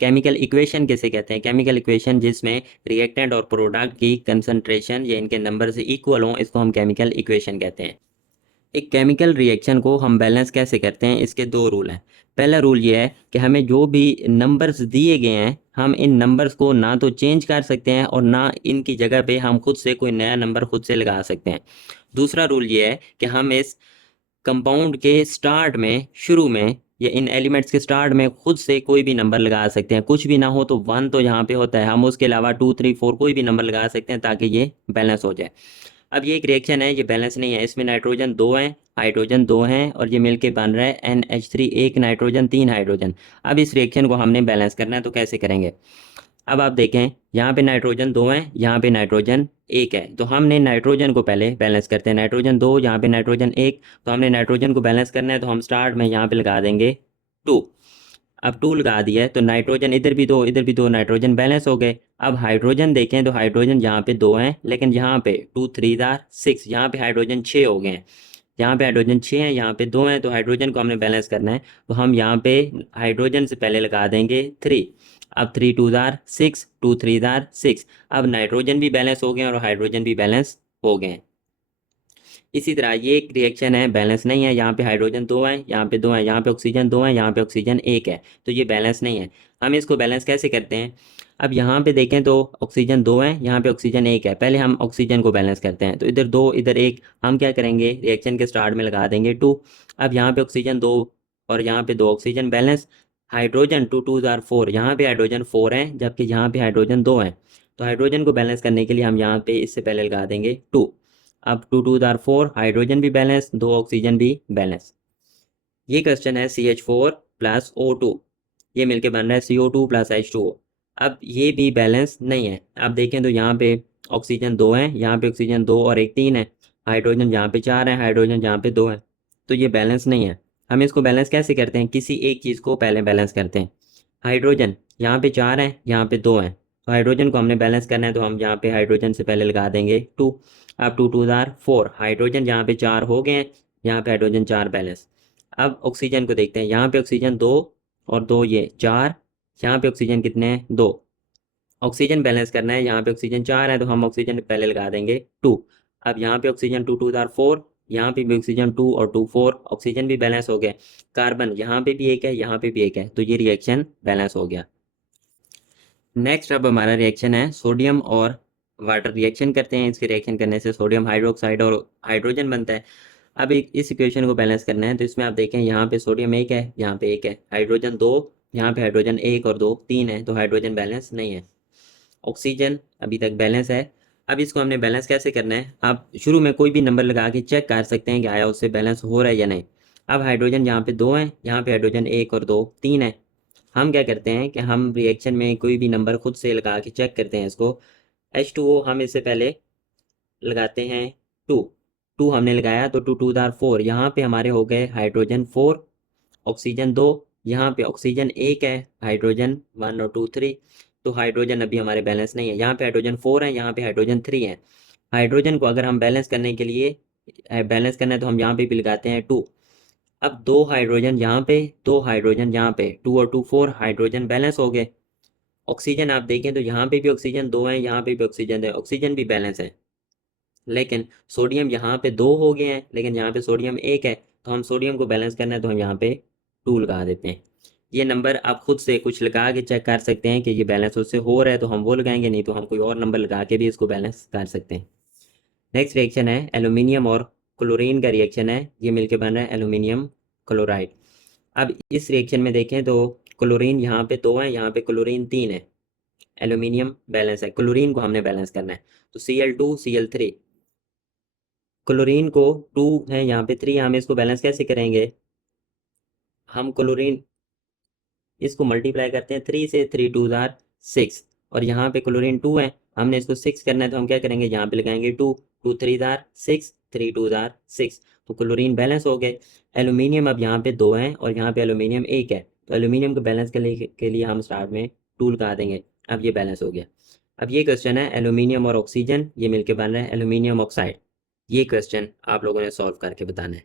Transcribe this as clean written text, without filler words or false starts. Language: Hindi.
केमिकल इक्वेशन किसे कहते हैं? केमिकल इक्वेशन जिसमें रिएक्टेंट और प्रोडक्ट की कंसंट्रेशन या इनके नंबर से इक्वल हों, इसको हम केमिकल इक्वेशन कहते हैं। एक केमिकल रिएक्शन को हम बैलेंस कैसे करते हैं, इसके दो रूल हैं। पहला रूल ये है कि हमें जो भी नंबर्स दिए गए हैं, हम इन नंबर्स को ना तो चेंज कर सकते हैं और ना इनकी जगह पे हम खुद से कोई नया नंबर खुद से लगा सकते हैं। दूसरा रूल ये है कि हम इस कंपाउंड के स्टार्ट में, शुरू में, या इन एलिमेंट्स के स्टार्ट में खुद से कोई भी नंबर लगा सकते हैं। कुछ भी ना हो तो 1 तो यहाँ पे होता है, हम उसके अलावा 2 3 4 कोई भी नंबर लगा सकते हैं ताकि ये बैलेंस हो जाए। अब ये एक रिएक्शन है, ये बैलेंस नहीं है। इसमें नाइट्रोजन 2 हैं, हाइड्रोजन 2 हैं और ये मिलके बन रहा है NH3, एक नाइट्रोजन 3 हाइड्रोजन। अब इस रिएक्शन को हमने बैलेंस करना है, तो कैसे करेंगे? अब आप देखें, यहाँ पे नाइट्रोजन 2 है, यहाँ पे नाइट्रोजन 1 है, तो हमने नाइट्रोजन को पहले बैलेंस करते हैं। नाइट्रोजन 2, यहाँ पे नाइट्रोजन 1, तो हमने नाइट्रोजन को बैलेंस करना है, तो हम स्टार्ट में यहाँ पे लगा देंगे 2। अब 2 लगा दिया है तो नाइट्रोजन इधर भी 2, इधर भी 2, नाइट्रोजन बैलेंस हो गए। अब हाइड्रोजन देखें तो हाइड्रोजन यहाँ पे 2 हैं, लेकिन यहाँ पे 2 3 6, यहाँ पे हाइड्रोजन 6 हो गए हैं। यहाँ पे हाइड्रोजन 6 हैं, यहाँ पे 2 हैं, तो हाइड्रोजन को हमने बैलेंस करना है, तो हम यहाँ पे हाइड्रोजन से पहले लगा देंगे 3। अब 3 2 6, 2 3 6। अब नाइट्रोजन भी बैलेंस हो गए और हाइड्रोजन भी बैलेंस हो गए। इसी तरह ये एक रिएक्शन है, बैलेंस नहीं है। यहाँ पे हाइड्रोजन 2 है, यहाँ पे 2 है, यहाँ पे ऑक्सीजन 2 है, यहाँ पे ऑक्सीजन 1 है, तो ये बैलेंस नहीं है। हम इसको बैलेंस कैसे करते हैं? अब यहाँ पे देखें तो ऑक्सीजन 2 है, यहाँ पे ऑक्सीजन 1 है। पहले हम ऑक्सीजन को बैलेंस करते हैं, तो इधर 2 इधर 1, हम क्या करेंगे, रिएक्शन के स्टार्ट में लगा देंगे 2। अब यहाँ पे ऑक्सीजन 2 और यहाँ पे 2 ऑक्सीजन बैलेंस। हाइड्रोजन 2 2 4, यहाँ पे हाइड्रोजन 4 है जबकि यहाँ पे हाइड्रोजन 2 है, तो हाइड्रोजन को बैलेंस करने के लिए हम यहाँ पे इससे पहले लगा देंगे 2। अब 2 2 4, हाइड्रोजन भी बैलेंस, 2 ऑक्सीजन भी बैलेंस। ये क्वेश्चन है CH4 प्लस O2, ये मिलके बन रहा है CO2 प्लस H2O। अब ये भी बैलेंस नहीं है। अब देखें तो यहाँ पे ऑक्सीजन 2 है, यहाँ पे ऑक्सीजन 2 और 1 3 है, हाइड्रोजन यहाँ पे 4 है, हाइड्रोजन यहाँ पे 2 है, तो ये बैलेंस नहीं है। हम इसको बैलेंस कैसे करते हैं? किसी एक चीज़ को पहले बैलेंस करते हैं। हाइड्रोजन यहाँ पे 4 है, यहाँ पे 2 है, तो हाइड्रोजन को हमने बैलेंस करना है, तो हम यहाँ पे हाइड्रोजन से पहले लगा देंगे 2। अब 2 2 4, हाइड्रोजन यहाँ पे 4 हो गए हैं, यहाँ पे हाइड्रोजन 4 बैलेंस। अब ऑक्सीजन को देखते हैं, यहाँ पे ऑक्सीजन 2 और 2 ये 4, यहाँ पे ऑक्सीजन कितने हैं, 2। ऑक्सीजन बैलेंस करना है, यहाँ पे ऑक्सीजन 4 है, तो हम ऑक्सीजन पहले लगा देंगे 2। अब यहाँ पे ऑक्सीजन 2 2 4, यहाँ पे भी ऑक्सीजन 2 और 2 4, ऑक्सीजन भी बैलेंस हो गया। कार्बन यहाँ पे भी एक है, यहाँ पे भी एक है, तो ये रिएक्शन बैलेंस हो गया। नेक्स्ट अब हमारा रिएक्शन है सोडियम और वाटर रिएक्शन करते हैं। इसके रिएक्शन करने से सोडियम हाइड्रोक्साइड और हाइड्रोजन बनता है। अब एक इस इक्वेशन को बैलेंस करना है, तो इसमें आप देखें यहाँ पे सोडियम 1 है, यहाँ पे 1 है, हाइड्रोजन 2, यहाँ पे हाइड्रोजन 1 और 2 3 है, तो हाइड्रोजन बैलेंस नहीं है। ऑक्सीजन अभी तक बैलेंस है। अब इसको हमने बैलेंस कैसे करना है? आप शुरू में कोई भी नंबर लगा के चेक कर सकते हैं कि आया उससे बैलेंस हो रहा है या नहीं। अब हाइड्रोजन यहाँ पे 2 है, यहाँ पे हाइड्रोजन 1 और 2 3 है। हम क्या करते हैं कि हम रिएक्शन में कोई भी नंबर खुद से लगा के चेक करते हैं इसको। H2O हम इससे पहले लगाते हैं 2। 2 हमने लगाया तो 2 2 4, यहाँ पे हमारे हो गए हाइड्रोजन 4, ऑक्सीजन 2, यहाँ पे ऑक्सीजन 1 है, हाइड्रोजन 1 और 2 3, तो हाइड्रोजन अभी हमारे बैलेंस नहीं है। यहाँ पे हाइड्रोजन 4 है, यहाँ पे हाइड्रोजन 3 है। हाइड्रोजन को अगर हम बैलेंस करने के लिए बैलेंस करना है, तो हम यहाँ पे भी लगाते हैं 2। अब 2 हाइड्रोजन यहाँ पे, 2 हाइड्रोजन यहाँ पे, 2 और 2 4, हाइड्रोजन बैलेंस हो गए। ऑक्सीजन आप देखें तो यहाँ पे भी ऑक्सीजन 2 है, यहाँ पे भी ऑक्सीजन है, ऑक्सीजन भी बैलेंस है। लेकिन सोडियम यहाँ पे 2 हो गए हैं, लेकिन यहाँ पे सोडियम 1 है, तो हम सोडियम को बैलेंस करना है, तो हम यहाँ पे 2 लगा देते हैं। ये नंबर आप खुद से कुछ लगा के चेक कर सकते हैं कि ये बैलेंस उससे हो रहा है, तो हम वो लगाएंगे, नहीं तो हम कोई और नंबर लगा के भी इसको बैलेंस कर सकते हैं। नेक्स्ट रिएक्शन है एल्यूमिनियम और क्लोरीन का रिएक्शन है, ये मिलके बन रहा है एल्यूमिनियम क्लोराइड। अब इस रिएक्शन में देखें तो क्लोरीन यहाँ पे 2 है, यहाँ पे क्लोरीन 3 है, एल्यूमिनियम बैलेंस है, क्लोरीन को हमने बैलेंस करना है, तो Cl2 Cl3। क्लोरीन को 2 है, यहाँ पे 3, हम इसको बैलेंस कैसे करेंगे? हम क्लोरीन इसको मल्टीप्लाई करते हैं 3 से, 3 2 6, और यहाँ पे क्लोरीन 2 है, हमने इसको 6 करना है, तो हम क्या करेंगे, यहाँ पे लगाएंगे 2, 2 3 6, 3 2 6, तो क्लोरीन बैलेंस हो गए। एल्यूमिनियम अब यहाँ पे 2 है और यहाँ पे एल्यूमिनियम 1 है, तो एल्यूमिनियम को बैलेंस के लिए हम स्टार्ट में 2 लगा देंगे। अब ये बैलेंस हो गया। अब ये क्वेश्चन है एल्यूमिनियम और ऑक्सीजन, ये मिलके बन रहा है एल्यूमिनियम ऑक्साइड। ये क्वेश्चन आप लोगों ने सॉल्व करके बताना है।